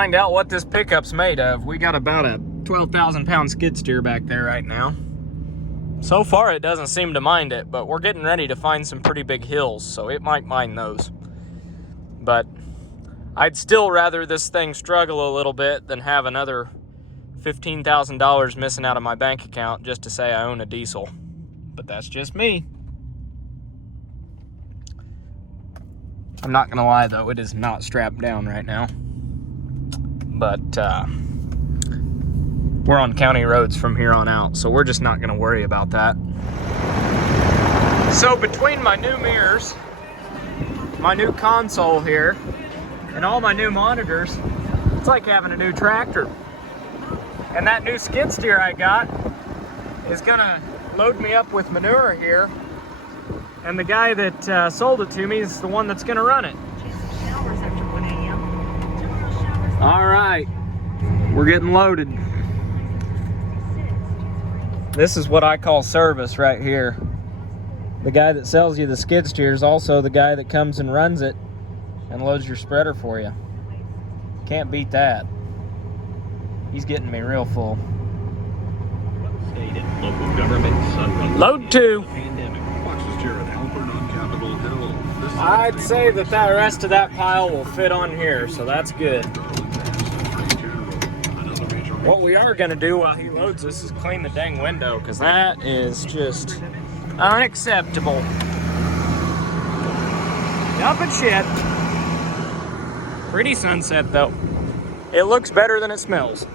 find out what this pickup's made of. We got about a 12,000 pound skid steer back there right now. So far it doesn't seem to mind it, but we're getting ready to find some pretty big hills, so it might mind those. But I'd still rather this thing struggle a little bit than have another $15,000 missing out of my bank account just to say I own a diesel. But that's just me. I'm not gonna lie though, it is not strapped down right now. But we're on county roads from here on out, so we're just not gonna worry about that. So between my new mirrors, my new console here, and all my new monitors, it's like having a new tractor. And that new skid steer I got is gonna load me up with manure here. And the guy that sold it to me is the one that's gonna run it. Showers after 1 a.m. All right, we're getting loaded. This is what I call service right here. The guy that sells you the skid steer is also the guy that comes and runs it and loads your spreader for you. Can't beat that. He's getting me real full. State and local government Load 2. I'd I'd say that the rest of that pile will fit on here, so that's good. What we are gonna do while he loads this is clean the dang window, because that is just unacceptable. Dumping shit. Pretty sunset though. It looks better than it smells.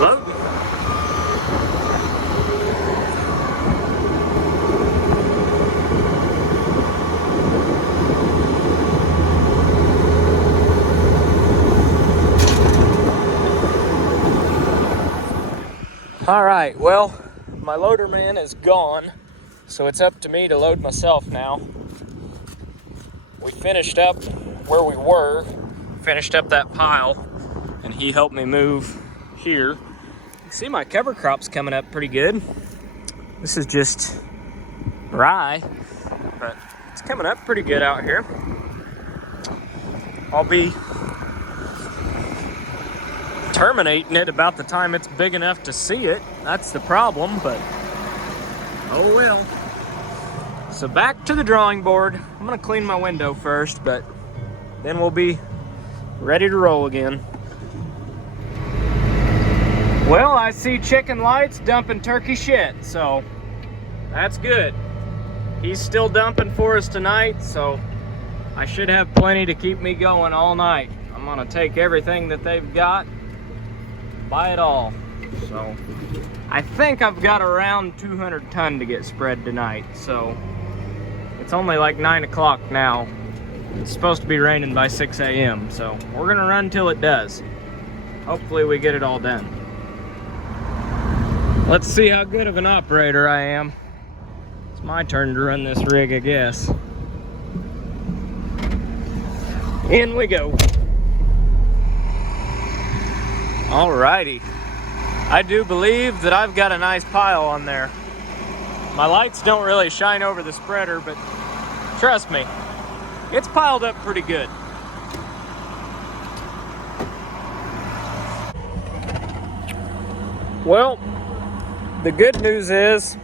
Load. All right, well, my loader man is gone, so it's up to me to load myself now. We finished up where we were, finished up that pile, and he helped me move here. You can see my cover crop's coming up pretty good. This is just rye, but it's coming up pretty good out here. I'll be terminating it about the time it's big enough to see it. That's the problem, but oh well. So back to the drawing board. I'm gonna clean my window first, but then we'll be ready to roll again. Well, I see chicken lights dumping turkey shit, so that's good. He's still dumping for us tonight, so I should have plenty to keep me going all night. I'm gonna take everything that they've got, buy it all. So I think I've got around 200 ton to get spread tonight, so it's only like 9 o'clock now. It's supposed to be raining by 6 a.m., so we're gonna run till it does. Hopefully we get it all done. Let's see how good of an operator I am. It's my turn to run this rig, I guess. In we go. Alrighty. I do believe that I've got a nice pile on there. My lights don't really shine over the spreader, but trust me, it's piled up pretty good. Well, the good news is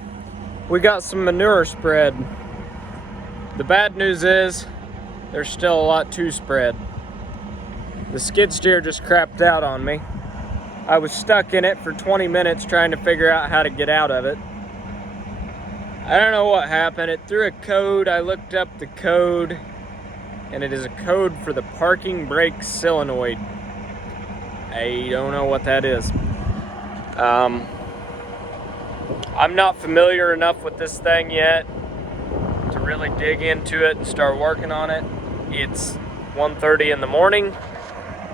we got some manure spread. The bad news is there's still a lot to spread. The skid steer just crapped out on me. I was stuck in it for 20 minutes trying to figure out how to get out of it. I don't know what happened. It threw a code. I looked up the code, and it is a code for the parking brake solenoid. I don't know what that is. I'm not familiar enough with this thing yet to really dig into it and start working on it. It's 1:30 in the morning,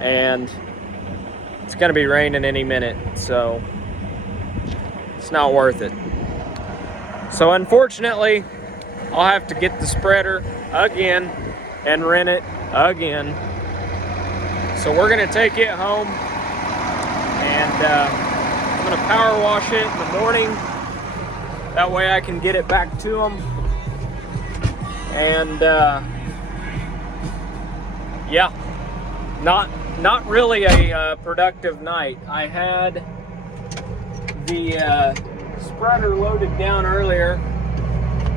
and it's gonna be raining any minute, so it's not worth it. So unfortunately, I'll have to get the spreader again and rent it again. So we're gonna take it home, and I'm gonna power wash it in the morning. That way I can get it back to them. And yeah, not really a productive night. I had the spreader loaded down earlier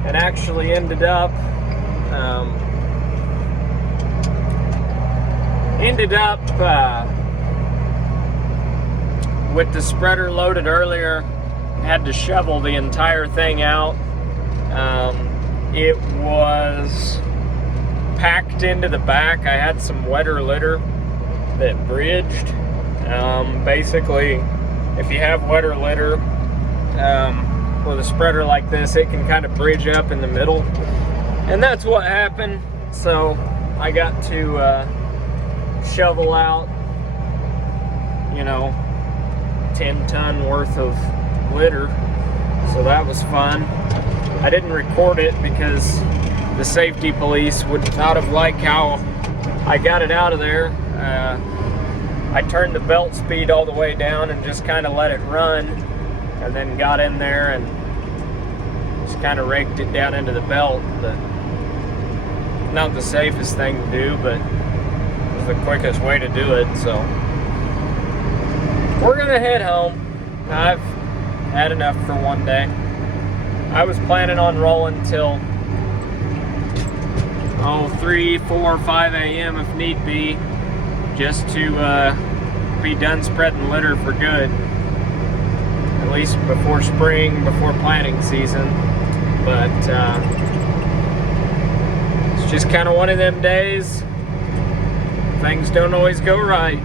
and actually ended up with the spreader loaded earlier, had to shovel the entire thing out. It was packed into the back. I had some wetter litter that bridged. Basically, if you have wetter litter with a spreader like this, it can kind of bridge up in the middle, and that's what happened. So I got to shovel out, 10-ton worth of litter, so that was fun. I didn't record it because the safety police would not have liked how I got it out of there. I turned the belt speed all the way down and just kind of let it run, and then got in there and just kind of raked it down into the belt. But not the safest thing to do, but it was the quickest way to do it. So we're gonna head home. I've had enough for one day. I was planning on rolling till 3, 4, 5 a.m. if need be, just to be done spreading litter for good, at least before spring, before planting season. But it's just kind of one of them days. Things don't always go right.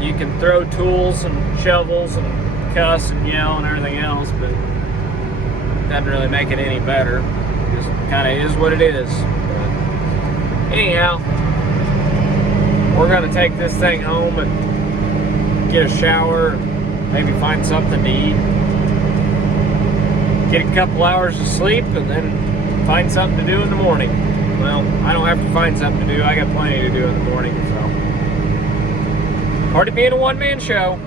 You can throw tools and shovels and cuss and yell and everything else, but it doesn't really make it any better. It just kind of is what it is. But anyhow, we're gonna take this thing home and get a shower and maybe find something to eat, get a couple hours of sleep, and then find something to do in the morning. Well, I don't have to find something to do. I got plenty to do in the morning, so. Hard to be in a one-man show.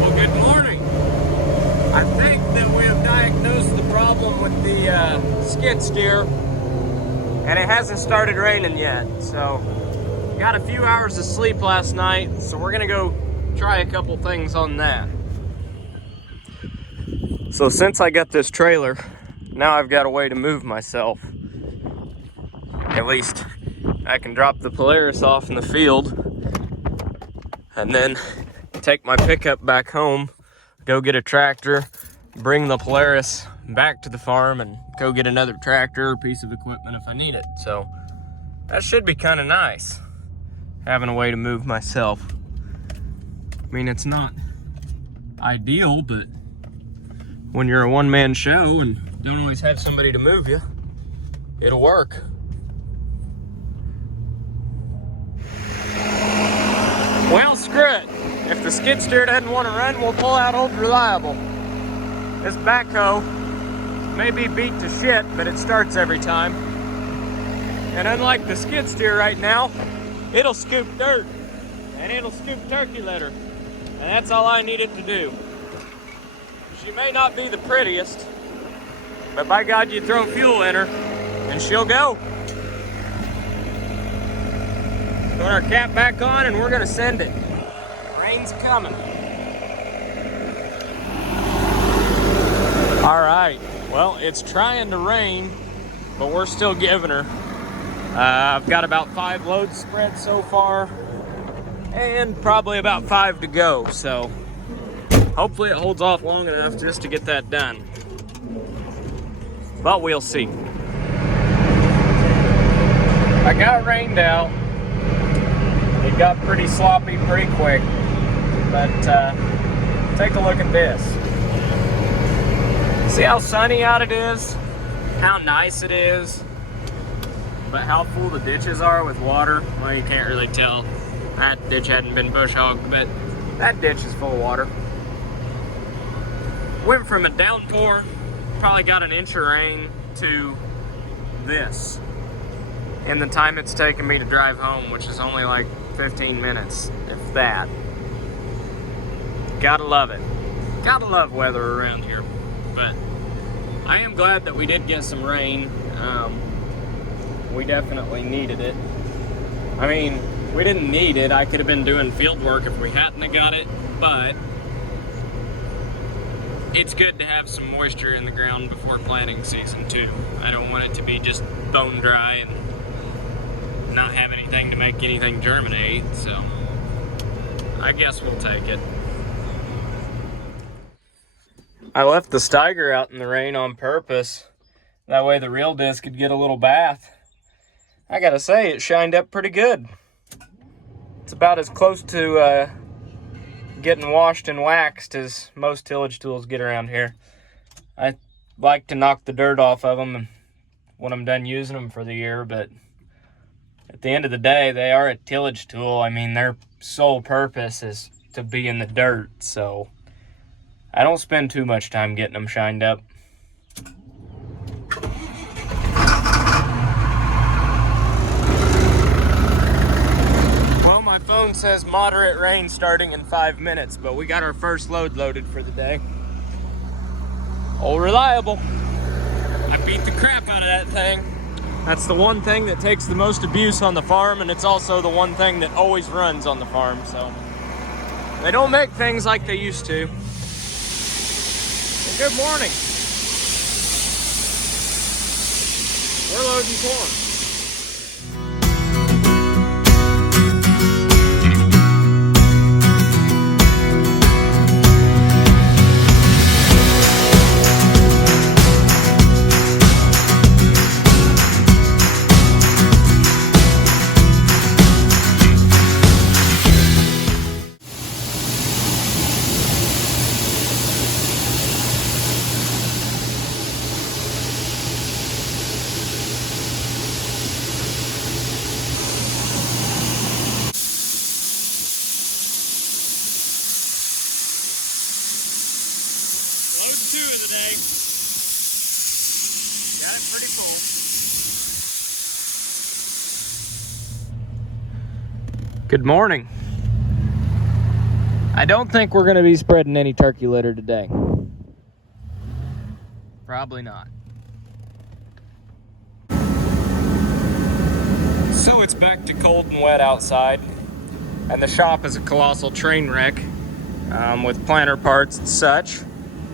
Well, good morning. I think that we have diagnosed the problem with the skid steer, and it hasn't started raining yet. So, got a few hours of sleep last night, so we're gonna go try a couple things on that. So since I got this trailer, now I've got a way to move myself. At least I can drop the Polaris off in the field and then take my pickup back home, go get a tractor, bring the Polaris back to the farm, and go get another tractor or piece of equipment if I need it. So that should be kind of nice, having a way to move myself. I mean, it's not ideal, but when you're a one-man show and don't always have somebody to move you, it'll work. Well, screw it. If the skid steer doesn't want to run, we'll pull out Old Reliable. This backhoe may be beat to shit, but it starts every time. And unlike the skid steer right now, it'll scoop dirt and it'll scoop turkey litter. And that's all I need it to do. She may not be the prettiest, but by God, you throw fuel in her and she'll go. Put our cap back on and we're gonna send it. Rain's coming. All right, well, it's trying to rain, but we're still giving her. I've got about 5 loads spread so far and probably about 5 to go. So hopefully it holds off long enough just to get that done. But we'll see. I got rained out. It got pretty sloppy pretty quick. But take a look at this. See how sunny out it is? How nice it is? But how full the ditches are with water? Well, you can't really tell. That ditch hadn't been bush hogged, but that ditch is full of water. Went from a downpour, probably got an inch of rain, to this in the time it's taken me to drive home, which is only like 15 minutes, if that. Gotta love it. Gotta love weather around here. But I am glad that we did get some rain. We definitely needed it. I mean, we didn't need it. I could have been doing field work if we hadn't have got it, but it's good to have some moisture in the ground before planting season too. I don't want it to be just bone dry and not have anything to make anything germinate, so I guess we'll take it. I left the Steiger out in the rain on purpose. That way the real disc could get a little bath. I gotta say, it shined up pretty good. It's about as close to getting washed and waxed as most tillage tools get around here. I like to knock the dirt off of them when I'm done using them for the year, but at the end of the day, they are a tillage tool. I mean, their sole purpose is to be in the dirt, so I don't spend too much time getting them shined up. Well, my phone says moderate rain starting in 5 minutes, but we got our first load loaded for the day. Old reliable. I beat the crap out of that thing. That's the one thing that takes the most abuse on the farm, and it's also the one thing that always runs on the farm, so they don't make things like they used to. Well, good morning. We're loading corn. Today. Got it pretty full. Good morning. I don't think we're going to be spreading any turkey litter today. Probably not. So it's back to cold and wet outside, and the shop is a colossal train wreck with planter parts and such.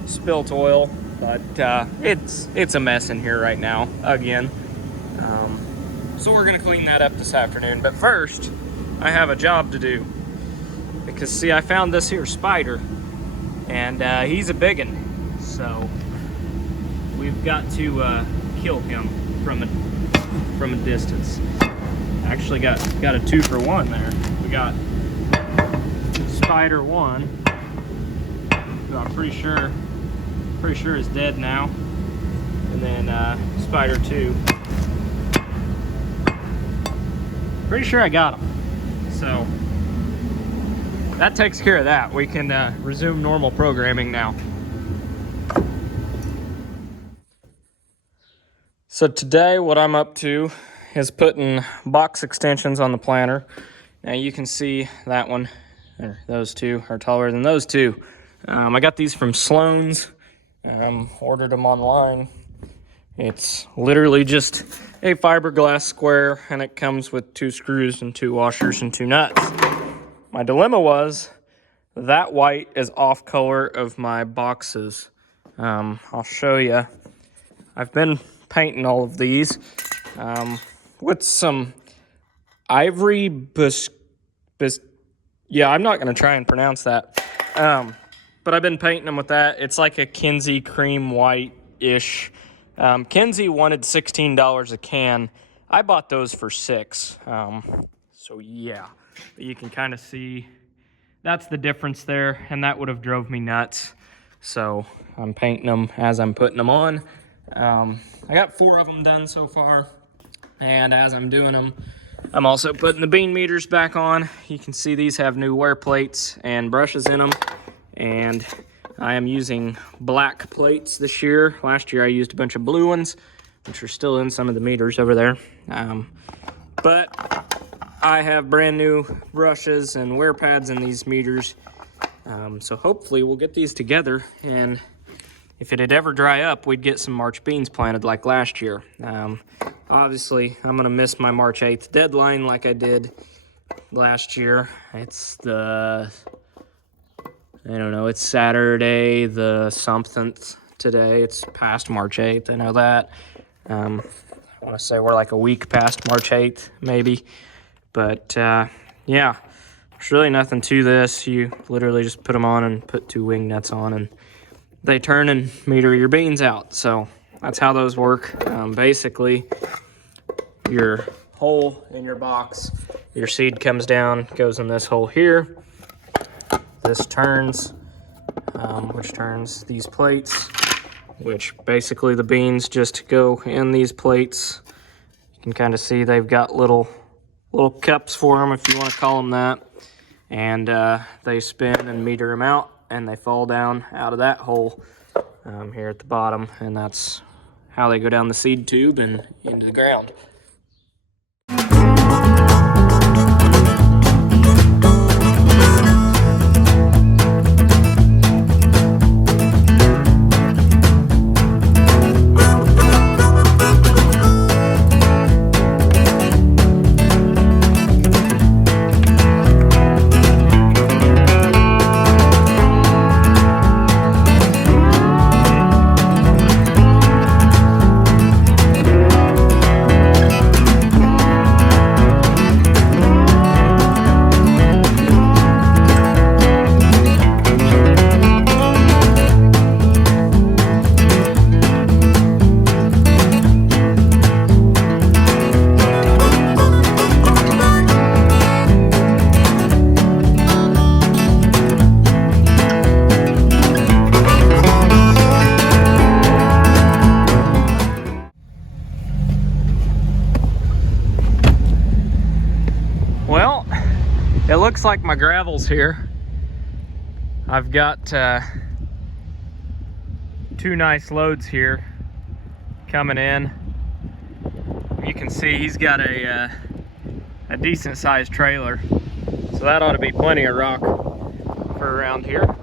Spilt oil, but it's a mess in here right now again. So we're gonna clean that up this afternoon, but first I have a job to do, because see, I found this here spider, and he's a biggin', so we've got to kill him from a distance. Actually got a 2-for-1 there. We got spider 1, who I'm pretty sure is dead now, and then spider 2. Pretty sure I got him. So that takes care of that. We can resume normal programming now. So today what I'm up to is putting box extensions on the planter. Now you can see that one, or those two are taller than those two. I got these from Sloan's. Ordered them online. It's literally just a fiberglass square, and it comes with 2 screws and 2 washers and 2 nuts. My dilemma was that white is off color of my boxes. I'll show you. I've been painting all of these with some ivory yeah, I'm not going to try and pronounce that. But I've been painting them with that. It's like a Kinsey cream white-ish. Kinsey wanted $16 a can. I bought those for $6. So yeah, but you can kind of see that's the difference there, and that would have drove me nuts. So I'm painting them as I'm putting them on. I got 4 of them done so far, and as I'm doing them, I'm also putting the bean meters back on. You can see these have new wear plates and brushes in them. And I am using black plates this year. Last year I used a bunch of blue ones, which are still in some of the meters over there. But I have brand new brushes and wear pads in these meters. So hopefully we'll get these together and if it had ever dry up, we'd get some March beans planted like last year. Obviously, I'm gonna miss my March 8th deadline like I did last year. It's the, I don't know, it's Saturday the something today. It's past March 8th, I know that. I want to say we're like a week past March 8th, maybe. But yeah, there's really nothing to this. You literally just put them on and put 2 wing nets on, and they turn and meter your beans out. So that's how those work. Basically, your hole in your box, your seed comes down, goes in this hole here. This turns, which turns these plates, which basically the beans just go in these plates. You can kind of see they've got little cups for them, if you want to call them that. And they spin and meter them out, and they fall down out of that hole here at the bottom, and that's how they go down the seed tube and into the ground. Well, it looks like my gravel's here. I've got 2 nice loads here coming in. You can see he's got a decent sized trailer, so that ought to be plenty of rock for around here.